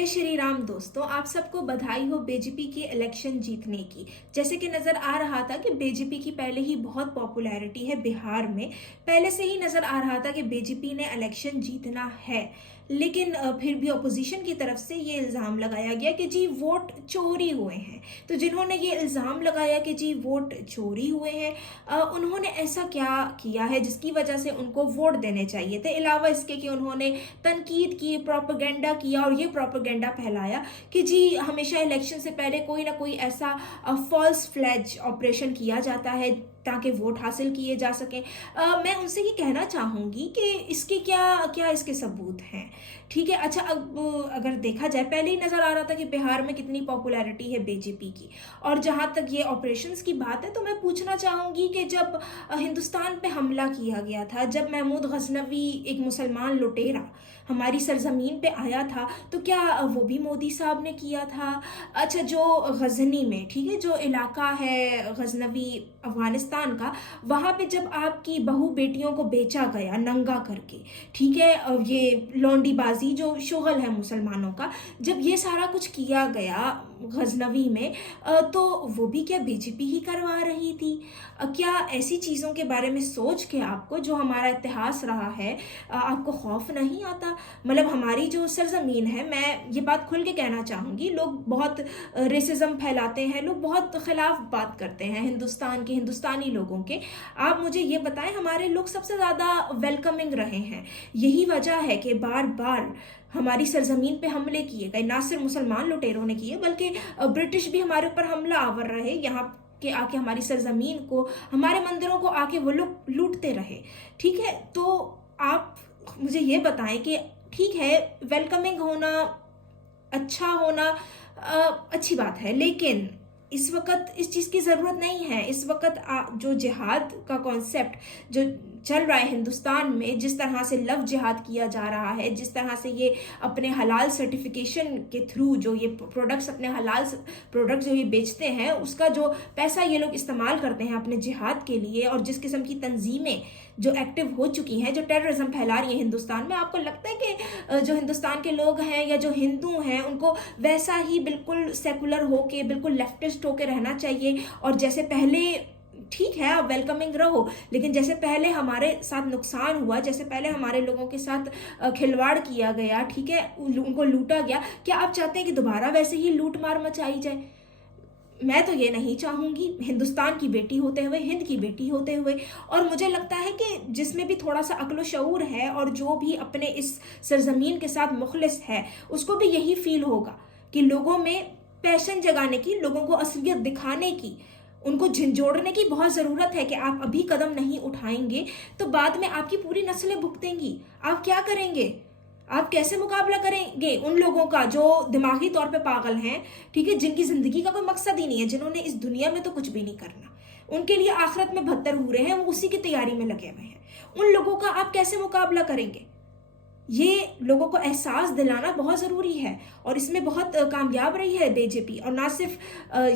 जय श्री राम दोस्तों, आप सबको बधाई हो बीजेपी की इलेक्शन जीतने की। जैसे कि नजर आ रहा था कि बीजेपी की पहले ही बहुत पॉपुलैरिटी है बिहार में। पहले से ही नजर आ रहा था कि बीजेपी ने इलेक्शन जीतना है, लेकिन फिर भी अपोजिशन की तरफ से ये इल्ज़ाम लगाया गया कि जी वोट चोरी हुए हैं। तो जिन्होंने ये इल्ज़ाम लगाया कि जी वोट चोरी हुए हैं, उन्होंने ऐसा क्या किया है जिसकी वजह से उनको वोट देने चाहिए थे, अलावा इसके कि उन्होंने तनकीद की, प्रोपेगेंडा किया और ये प्रोपेगेंडा फैलाया कि जी हमेशा इलेक्शन से पहले कोई ना कोई ऐसा फॉल्स फ्लैग ऑपरेशन किया जाता है ताकि वोट हासिल किए जा सकें। मैं उनसे ये कहना चाहूँगी कि इसके क्या क्या इसके सबूत हैं। ठीक है, अच्छा, अब अगर देखा जाए, पहले ही नज़र आ रहा था कि बिहार में कितनी पॉपुलैरिटी है बीजेपी की। और जहाँ तक ये ऑपरेशंस की बात है, तो मैं पूछना चाहूँगी कि जब हिंदुस्तान पे हमला किया गया था, जब महमूद गजनवी एक मुसलमान लुटेरा हमारी सरजमीन पे आया था, तो क्या वो भी मोदी साहब ने किया था? अच्छा, जो गजनी में, ठीक है, जो इलाका है गजनवी अफगानिस्तान का, वहाँ पे जब आपकी बहू बेटियों को बेचा गया नंगा करके, ठीक है, ये लौंडीबाजी जो शुगल है मुसलमानों का, जब ये सारा कुछ किया गया गजनवी में, तो वो भी क्या बीजेपी ही करवा रही थी? क्या ऐसी चीज़ों के बारे में सोच के आपको, जो हमारा इतिहास रहा है, आपको खौफ नहीं आता? मतलब हमारी जो सरजमीन है, मैं ये बात खुल के कहना चाहूँगी, लोग बहुत रेसिज्म फैलाते हैं, लोग बहुत खिलाफ बात करते हैं हिंदुस्तान के, हिंदुस्तानी लोगों के। आप मुझे ये बताएं, हमारे लोग सबसे ज़्यादा वेलकमिंग रहे हैं। यही वजह है कि बार बार हमारी सरजमीन पे हमले किए गए, ना सिर्फ मुसलमान लुटेरों ने किए, बल्कि ब्रिटिश भी हमारे ऊपर हमला आवर रहे, यहाँ के आके हमारी सरजमीन को, हमारे मंदिरों को आके वो लोग लूटते रहे। ठीक है, तो आप मुझे ये बताएं कि ठीक है, वेलकमिंग होना, अच्छा होना अच्छी बात है, लेकिन इस वक्त इस चीज़ की ज़रूरत नहीं है। इस वक्त जो जिहाद का कॉन्सेप्ट जो चल रहा है हिंदुस्तान में, जिस तरह से लव जिहाद किया जा रहा है, जिस तरह से ये अपने हलाल सर्टिफिकेशन के थ्रू जो ये प्रोडक्ट्स, अपने हलाल प्रोडक्ट्स जो ये बेचते हैं, उसका जो पैसा ये लोग इस्तेमाल करते हैं अपने जिहाद के लिए, और जिस किस्म की तंजीमें जो एक्टिव हो चुकी हैं, जो टेररिज्म फैला रही है हिंदुस्तान में, आपको लगता है कि जो हिंदुस्तान के लोग हैं या जो हिंदू हैं, उनको वैसा ही बिल्कुल सेकुलर होके, बिल्कुल लेफ्टिस्ट होके रहना चाहिए? और जैसे पहले, ठीक है, आप वेलकमिंग रहो, लेकिन जैसे पहले हमारे साथ नुकसान हुआ, जैसे पहले हमारे लोगों के साथ खिलवाड़ किया गया, ठीक है, उनको लूटा गया, क्या आप चाहते हैं कि दोबारा वैसे ही लूट मार मचाई जाए? मैं तो ये नहीं चाहूँगी, हिंदुस्तान की बेटी होते हुए, हिंद की बेटी होते हुए। और मुझे लगता है कि जिसमें भी थोड़ा सा अक्ल शऊर है, और जो भी अपने इस सरजमीन के साथ मुखलिस है, उसको भी यही फील होगा कि लोगों में पैशन जगाने की, लोगों को असलियत दिखाने की, उनको झंझोड़ने की बहुत ज़रूरत है कि आप अभी कदम नहीं उठाएंगे तो बाद में आपकी पूरी नस्लें भुगतेंगी। आप क्या करेंगे? आप कैसे मुकाबला करेंगे उन लोगों का जो दिमागी तौर पे पागल हैं, ठीक है, जिनकी जिंदगी का कोई मकसद ही नहीं है, जिन्होंने इस दुनिया में तो कुछ भी नहीं करना, उनके लिए आखिरत में बदतर हो रहे हैं, वो उसी की तैयारी में लगे हुए हैं। उन लोगों का आप कैसे मुकाबला करेंगे? ये लोगों को एहसास दिलाना बहुत ज़रूरी है, और इसमें बहुत कामयाब रही है बीजेपी। और ना सिर्फ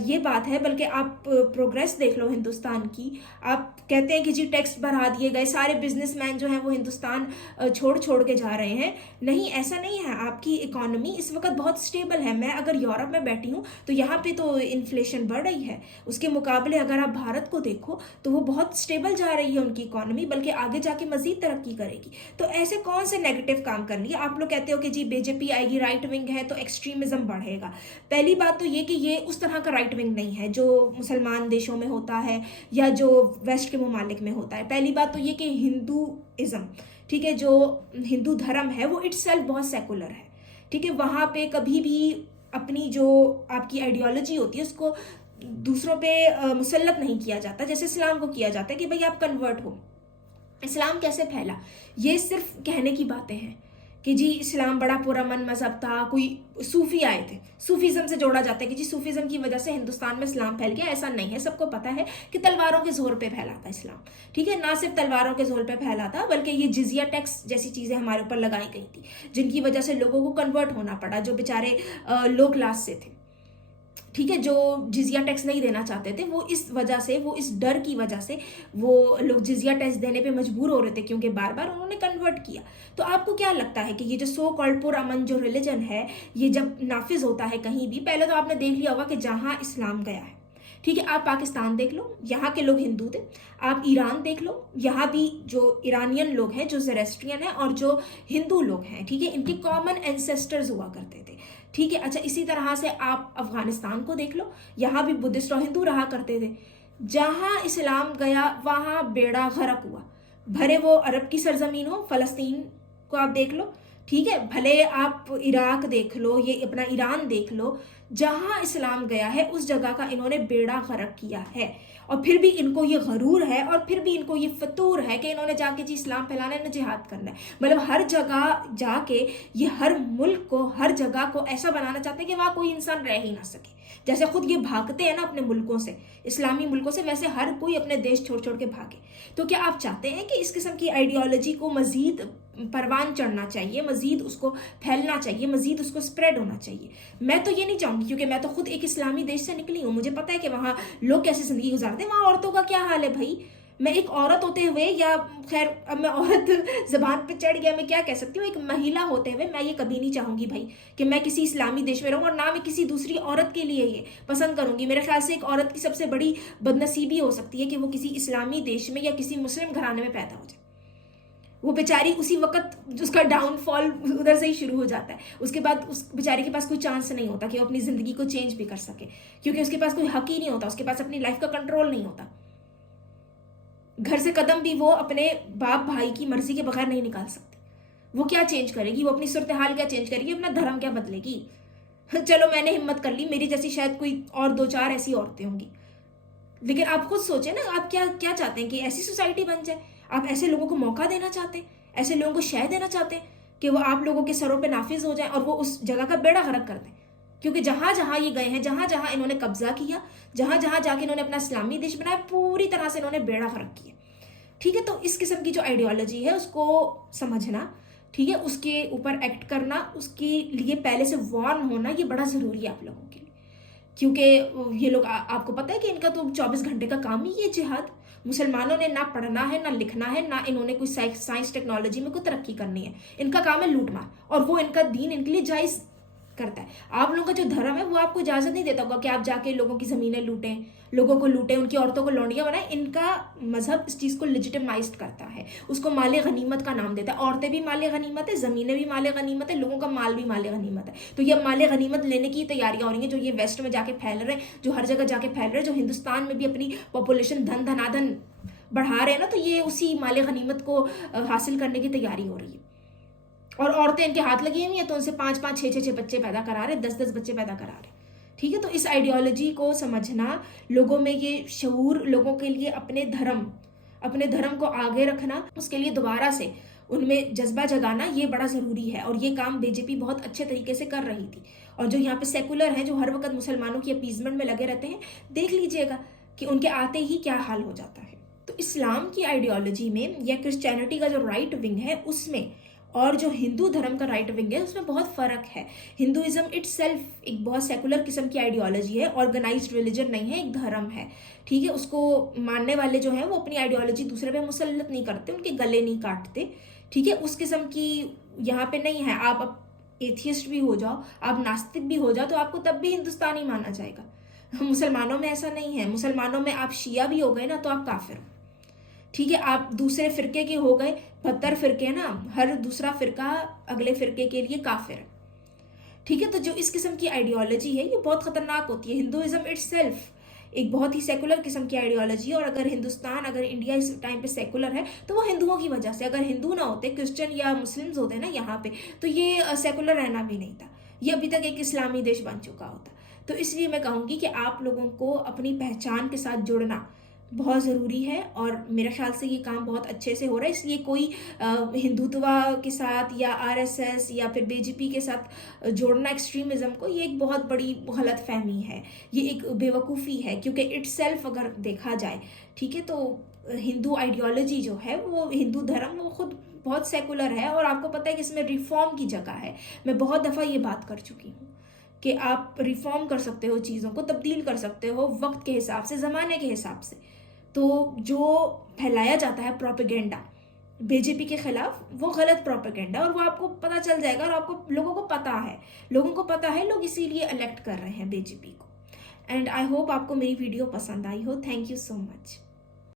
ये बात है, बल्कि आप प्रोग्रेस देख लो हिंदुस्तान की। आप कहते हैं कि जी टैक्स बढ़ा दिए गए, सारे बिजनेसमैन जो हैं वो हिंदुस्तान छोड़ छोड़ के जा रहे हैं। नहीं, ऐसा नहीं है। आपकी इकोनॉमी इस वक्त बहुत स्टेबल है। मैं अगर यूरोप में बैठी हूँ तो यहाँ पे तो इन्फ्लेशन बढ़ रही है, उसके मुकाबले अगर आप भारत को देखो तो वो बहुत स्टेबल जा रही है उनकी इकोनॉमी, बल्कि आगे जाके मजीद तरक्की करेगी। तो ऐसे कौन से नेगेटिव काम कर लिए? आप लोग कहते हो कि जी बीजेपी आएगी, राइट विंग है तो एक्सट्रीमिज्म बढ़ेगा। पहली बात तो ये कि ये उस तरह का राइट विंग नहीं है जो मुसलमान देशों में होता है या जो वेस्ट के ममालिक में होता है। पहली बात तो ये कि हिंदूइज्म, ठीक है, जो हिंदू धर्म है वो इटसेल्फ बहुत सेकुलर है, ठीक है, वहाँ पे कभी भी अपनी जो आपकी आइडियोलॉजी होती है उसको दूसरों पे मुसल्लत नहीं किया जाता, जैसे इस्लाम को किया जाता है कि भाई आप कन्वर्ट हो। इस्लाम कैसे फैला? ये सिर्फ कहने की बातें हैं कि जी इस्लाम बड़ा पुरअमन मजहब था, कोई सूफी आए थे, सूफीज़म से जोड़ा जाता है कि जी सूफीज़म की वजह से हिंदुस्तान में इस्लाम फैल गया। ऐसा नहीं है, सबको पता है कि तलवारों के जोर पे फैला था इस्लाम, ठीक है, ना सिर्फ तलवारों के जोर पे फैला था, बल्कि ये जिजिया टैक्स जैसी चीज़ें हमारे ऊपर लगाई गई थी, जिनकी वजह से लोगों को कन्वर्ट होना पड़ा, जो बेचारे लो क्लास से थे। ठीक है, जो जिजिया टैक्स नहीं देना चाहते थे, वो इस वजह से, वो इस डर की वजह से वो लोग जिजिया टैक्स देने पे मजबूर हो रहे थे, क्योंकि बार बार उन्होंने कन्वर्ट किया। तो आपको क्या लगता है कि ये जो सो कॉल्ड पुरअमन जो रिलीजन है, ये जब नाफिज होता है कहीं भी, पहले तो आपने देख लिया होगा कि जहां इस्लाम गया है, ठीक है, आप पाकिस्तान देख लो, यहाँ के लोग हिंदू थे। आप ईरान देख लो, यहाँ भी जो ईरानियन लोग हैं, जो ज़ेरेस्ट्रियन हैं और जो हिंदू लोग हैं, ठीक है, इनके कॉमन एंसेस्टर्स हुआ करते थे, ठीक है। अच्छा, इसी तरह से आप अफगानिस्तान को देख लो, यहाँ भी बुद्धिस्ट और हिंदू रहा करते थे। जहाँ इस्लाम गया वहाँ बेड़ा गर्क हुआ, भले वो अरब की सरजमीन हो, फलस्तीन को आप देख लो, ठीक है, भले आप इराक देख लो, ये अपना ईरान देख लो, जहां इस्लाम गया है उस जगह का इन्होंने बेड़ा गर्क किया है। और फिर भी इनको ये गरूर है और फिर भी इनको ये फतूर है कि इन्होंने जाके जी इस्लाम फैलाना है, जिहाद करना है। मतलब हर जगह जाके ये हर मुल्क को, हर जगह को ऐसा बनाना चाहते हैं कि वहां कोई इंसान रह ही ना सके। जैसे खुद ये भागते हैं ना अपने मुल्कों से, इस्लामी मुल्कों से, वैसे हर कोई अपने देश छोड़ छोड़ के भागे। तो क्या आप चाहते हैं कि इस किस्म की आइडियोलॉजी को मजीद परवान चढ़ना चाहिए, मजीद उसको फैलना चाहिए, मजीद उसको स्प्रेड होना चाहिए? मैं तो ये नहीं चाहूंगी, क्योंकि मैं तो खुद एक इस्लामी देश से निकली हूँ, मुझे पता है कि वहाँ लोग कैसे जिंदगी गुजारते हैं, वहाँ औरतों का क्या हाल है भाई। मैं एक औरत होते हुए, या खैर अब मैं औरत जबान पे चढ़ गया, मैं क्या कह सकती हूँ, एक महिला होते हुए मैं ये कभी नहीं चाहूंगी भाई कि मैं किसी इस्लामी देश में रहूँ, और ना मैं किसी दूसरी औरत के लिए ये पसंद करूंगी। मेरे ख्याल से एक औरत की सबसे बड़ी बदनसीबी हो सकती है कि वो किसी इस्लामी देश में या किसी मुस्लिम घराने में पैदा हो जाए। वो बेचारी उसी वक्त उसका डाउनफॉल उधर से ही शुरू हो जाता है। उसके बाद उस बेचारी के पास कोई चांस नहीं होता कि वो अपनी जिंदगी को चेंज भी कर सके, क्योंकि उसके पास कोई हक ही नहीं होता, उसके पास अपनी लाइफ का कंट्रोल नहीं होता। घर से कदम भी वो अपने बाप भाई की मर्जी के बगैर नहीं निकाल सकती। वो क्या चेंज करेगी, वो अपनी सूरत हाल क्या चेंज करेगी, अपना धर्म क्या बदलेगी? चलो मैंने हिम्मत कर ली, मेरी जैसी शायद कोई और दो चार ऐसी औरतें होंगी, लेकिन आप खुद सोचे ना, आप क्या क्या चाहते हैं कि ऐसी सोसाइटी बन जाए? आप ऐसे लोगों को मौका देना चाहते हैं, ऐसे लोगों को शय देना चाहते हैं कि वो आप लोगों के सरों पे नाफिज हो जाए और वो उस जगह का बेड़ा गर्क कर दें? क्योंकि जहां जहां ये गए हैं, जहां जहां इन्होंने कब्जा किया, जहां जहां जाके इन्होंने अपना इस्लामी देश बनाया, पूरी तरह से इन्होंने बेड़ा गर्क किया, ठीक है। तो इस किस्म की जो आइडियोलॉजी है उसको समझना, ठीक है, उसके ऊपर एक्ट करना, उसके लिए पहले से वार्न होना, ये बड़ा ज़रूरी है आप लोगों के लिए। क्योंकि ये लोग आपको पता है कि इनका तो 24 घंटे का काम ही ये जिहाद। मुसलमानों ने ना पढ़ना है, ना लिखना है, ना इन्होंने कोई साइंस टेक्नोलॉजी में कोई तरक्की करनी है, इनका काम है लूट मार, और वो इनका दीन इनके लिए जायज़ करता है। आप लोगों का जो धर्म है वो आपको इजाजत नहीं देता होगा कि आप जाके लोगों की जमीनें लूटें, लोगों को लूटें, उनकी औरतों को लौंडियां बनाएं। इनका मजहब इस चीज को लेजिटिमाइज करता है, उसको माले गनीमत का नाम देता है। औरतें भी माले गनीमत है, जमीनें भी माले गनीमत है, लोगों का माल भी माले गनीमत है। तो ये माले गनीमत लेने की तैयारियां हो रही हैं, जो ये वेस्ट में जाके फैल रहे हैं, जो हर जगह जाके फैल रहे हैं, जो हिंदुस्तान में भी अपनी पॉपुलेशन धन धनाधन बढ़ा रहे हैं ना, तो ये उसी माले गनीमत को हासिल करने की तैयारी हो रही है। और औरतें इनके हाथ लगी हुई हैं, तो उनसे 5-5 6-6 बच्चे पैदा करा रहे, 10-10 बच्चे पैदा करा रहे, ठीक है। तो इस आइडियोलॉजी को समझना, लोगों में ये शऊर, लोगों के लिए अपने धर्म को आगे रखना, उसके लिए दोबारा से उनमें जज्बा जगाना, ये बड़ा ज़रूरी है। और ये काम बीजेपी बहुत अच्छे तरीके से कर रही थी। और जो यहाँ पे सेकुलर हैं, जो हर वक्त मुसलमानों की अपीजमेंट में लगे रहते हैं, देख लीजिएगा कि उनके आते ही क्या हाल हो जाता है। तो इस्लाम की आइडियोलॉजी में या क्रिश्चियनिटी का जो राइट विंग है उसमें, और जो हिंदू धर्म का राइट विंग है उसमें बहुत फ़र्क है। हिंदुइज्म इटसेल्फ एक बहुत सेकुलर किस्म की आइडियोलॉजी है, ऑर्गेनाइज्ड रिलीजन नहीं है, एक धर्म है, ठीक है। उसको मानने वाले जो हैं वो अपनी आइडियोलॉजी दूसरे पे मुसल्लत नहीं करते, उनके गले नहीं काटते, ठीक है। उस किस्म की यहाँ पे नहीं है। आप एथियस्ट भी हो जाओ, आप नास्तिक भी हो जाओ, तो आपको तब भी हिंदुस्तानी माना जाएगा। मुसलमानों में ऐसा नहीं है। मुसलमानों में आप शिया भी हो गए ना तो आप काफिर हो, ठीक है। आप दूसरे फिरके के हो गए, 72 फिरके ना, हर दूसरा फिरका अगले फिरके के लिए काफिर है, ठीक है। तो जो इस किस्म की आइडियोलॉजी है ये बहुत खतरनाक होती है। हिंदुइज्म इटसेल्फ एक बहुत ही सेकुलर किस्म की आइडियोलॉजी है, और अगर हिंदुस्तान, अगर इंडिया इस टाइम पे सेकुलर है तो वो हिंदुओं की वजह से। अगर हिंदू ना होते, क्रिश्चियन या मुस्लिम्स होते ना यहाँ पे, तो ये सेकुलर रहना भी नहीं था, ये अभी तक एक इस्लामी देश बन चुका होता। तो इसलिए मैं कहूँगी कि आप लोगों को अपनी पहचान के साथ जुड़ना बहुत ज़रूरी है, और मेरे ख्याल से ये काम बहुत अच्छे से हो रहा है। इसलिए कोई हिंदुत्व के साथ या आरएसएस या फिर बीजेपी के साथ जोड़ना एक्सट्रीमिज़म को, ये एक बहुत बड़ी गलत फहमी है, ये एक बेवकूफ़ी है। क्योंकि इटसेल्फ अगर देखा जाए, ठीक है, तो हिंदू आइडियोलॉजी जो है, वो हिंदू धर्म, वो खुद बहुत सेकुलर है। और आपको पता है कि इसमें रिफॉर्म की जगह है। मैं बहुत दफ़ा ये बात कर चुकी हूँ कि आप रिफॉर्म कर सकते हो, चीज़ों को तब्दील कर सकते हो वक्त के हिसाब से, ज़माने के हिसाब से। तो जो फैलाया जाता है प्रोपेगेंडा बीजेपी के खिलाफ, वो गलत प्रोपेगेंडा, और वो आपको पता चल जाएगा, और आपको लोगों को पता है, लोग इसीलिए इलेक्ट कर रहे हैं बीजेपी को। एंड आई होप आपको मेरी वीडियो पसंद आई हो। Thank you so much.